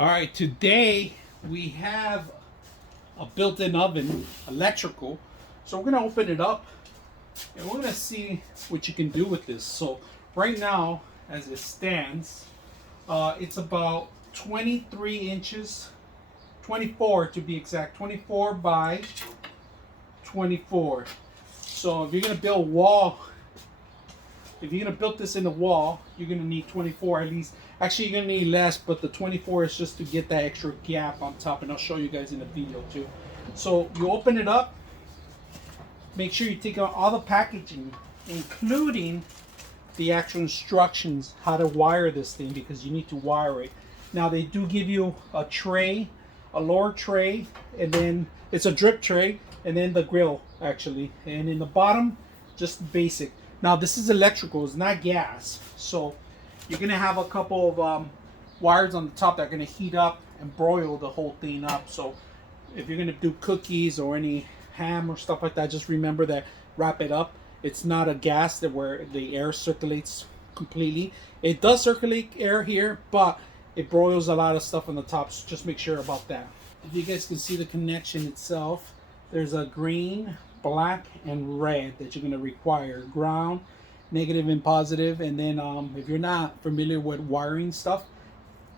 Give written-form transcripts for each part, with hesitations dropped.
All right, today we have a built-in oven, electrical. So we're gonna open it up and we're gonna see what you can do with this. So right now, as it stands, it's about 23 inches, 24 to be exact, 24 by 24. So if you're gonna build a wall, if you're gonna build this in the wall, you're gonna need 24 at least. Actually, you're gonna need less, but the 24 is just to get that extra gap on top, and I'll show you guys in the video too. So you open it up. Make sure you take out all the packaging, including the actual instructions how to wire this thing, because you need to wire it. Now they do give you a tray, a lower tray, and then it's a drip tray, and then the grill actually, and in the bottom, just basic. Now this is electrical, it's not gas, so you're gonna have a couple of wires on the top that are gonna heat up and broil the whole thing up. So if you're gonna do cookies or any ham or stuff like that, just remember that, wrap it up. It's not a gas that where the air circulates completely. It does circulate air here, but it broils a lot of stuff on the top, so just make sure about that. If you guys can see the connection itself, there's a green, black, and red that you're going to require. Ground, negative and positive. And then if you're not familiar with wiring stuff,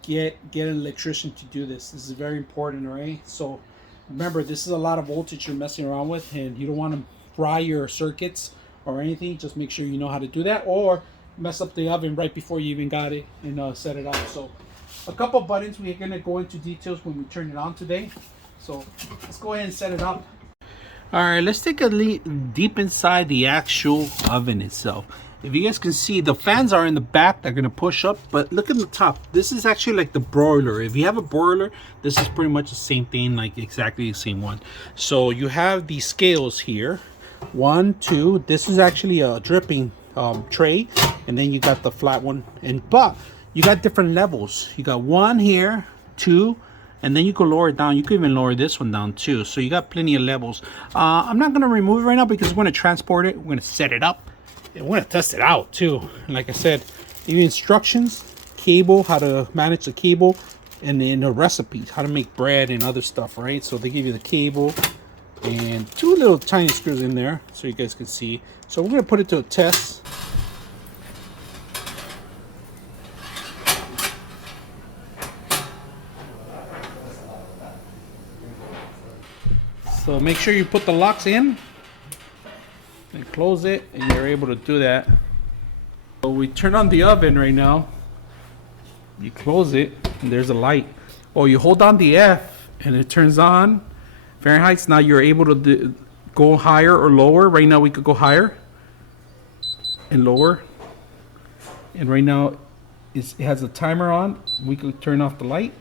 get an electrician to do this. This is very important, right? So remember, this is a lot of voltage you're messing around with, and you don't want to fry your circuits or anything. Just make sure you know how to do that, or mess up the oven right before you even got it and set it up. So a couple buttons, we're going to go into details when we turn it on today. So let's go ahead and set it up. All right, let's take a look deep inside the actual oven itself. If you guys can see, the fans are in the back. They're going to push up, but look at the top. This is actually like the broiler. If you have a broiler, this is pretty much the same thing, like exactly the same one. So you have these scales here. 1, 2. This is actually a dripping tray, and then you got the flat one. But you got different levels. You got 1 here, 2. And then you can lower it down. You can even lower this one down too. So you got plenty of levels. I'm not going to remove it right now because we're going to transport it. We're going to set it up. And we're going to test it out too. And like I said, the instructions, cable, how to manage the cable, and then the recipes, how to make bread and other stuff, right? So they give you the cable and 2 little tiny screws in there so you guys can see. So we're going to put it to a test. So make sure you put the locks in and close it, and you're able to do that. So we turn on the oven right now. You close it and there's a light. Oh, you hold down the F and it turns on Fahrenheit. Now you're able to go higher or lower. Right now we could go higher and lower. And right now it has a timer on. We could turn off the light.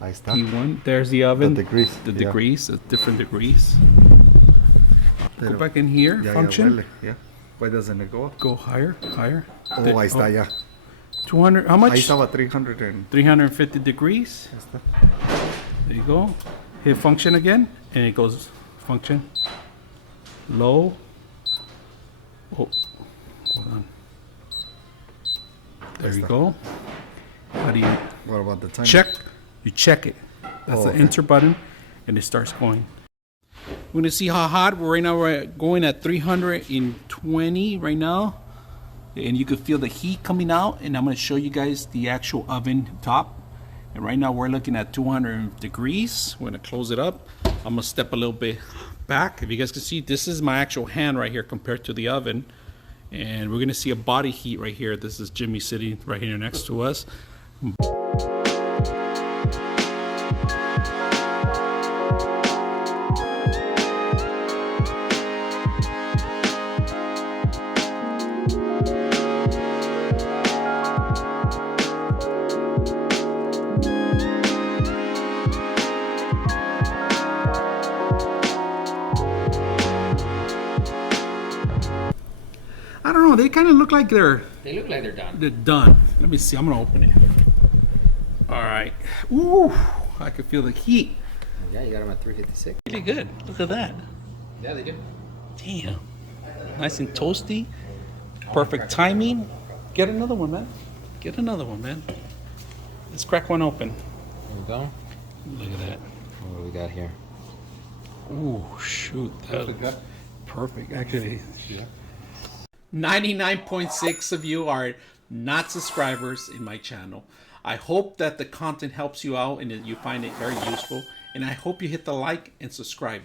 Ahí está. P1. There's the oven. The degrees. The degrees, the different degrees. Pero Go back in here. ya, Function. Ya, yeah. Why doesn't it go? Go higher, higher. Oh, ahí está ya. 200. How much? Ahí estaba 300 and... 350 degrees. Ahí está. There you go. Hit function again, and it goes function. Low. Oh, hold on. There you go. How do you What about the time? check? You check it. That's the enter button, and it starts going. We're gonna see how hot. Right now we're going at 320 right now, and you can feel the heat coming out. And I'm gonna show you guys the actual oven top. And right now we're looking at 200 degrees. We're gonna close it up. I'm gonna step a little bit back. If you guys can see, this is my actual hand right here compared to the oven. And we're gonna see a body heat right here. This is Jimmy sitting right here next to us. I don't know, they kind of look like They look like they're done. they're done. Let me see, I'm gonna open it. All right. Ooh, I can feel the heat. Yeah, you got them at 356. Really good. Look at that. Yeah, they do. Damn. Nice and toasty. Perfect timing. Get another one, man. Get another one, man. Let's crack one open. we go. Look at that. What do we got here? Ooh, shoot. That was Yeah. perfect. Actually, Yeah. 99.6 of you are not subscribers in my channel. I hope that the content helps you out and that you find it very useful. And I hope you hit the like and subscribe.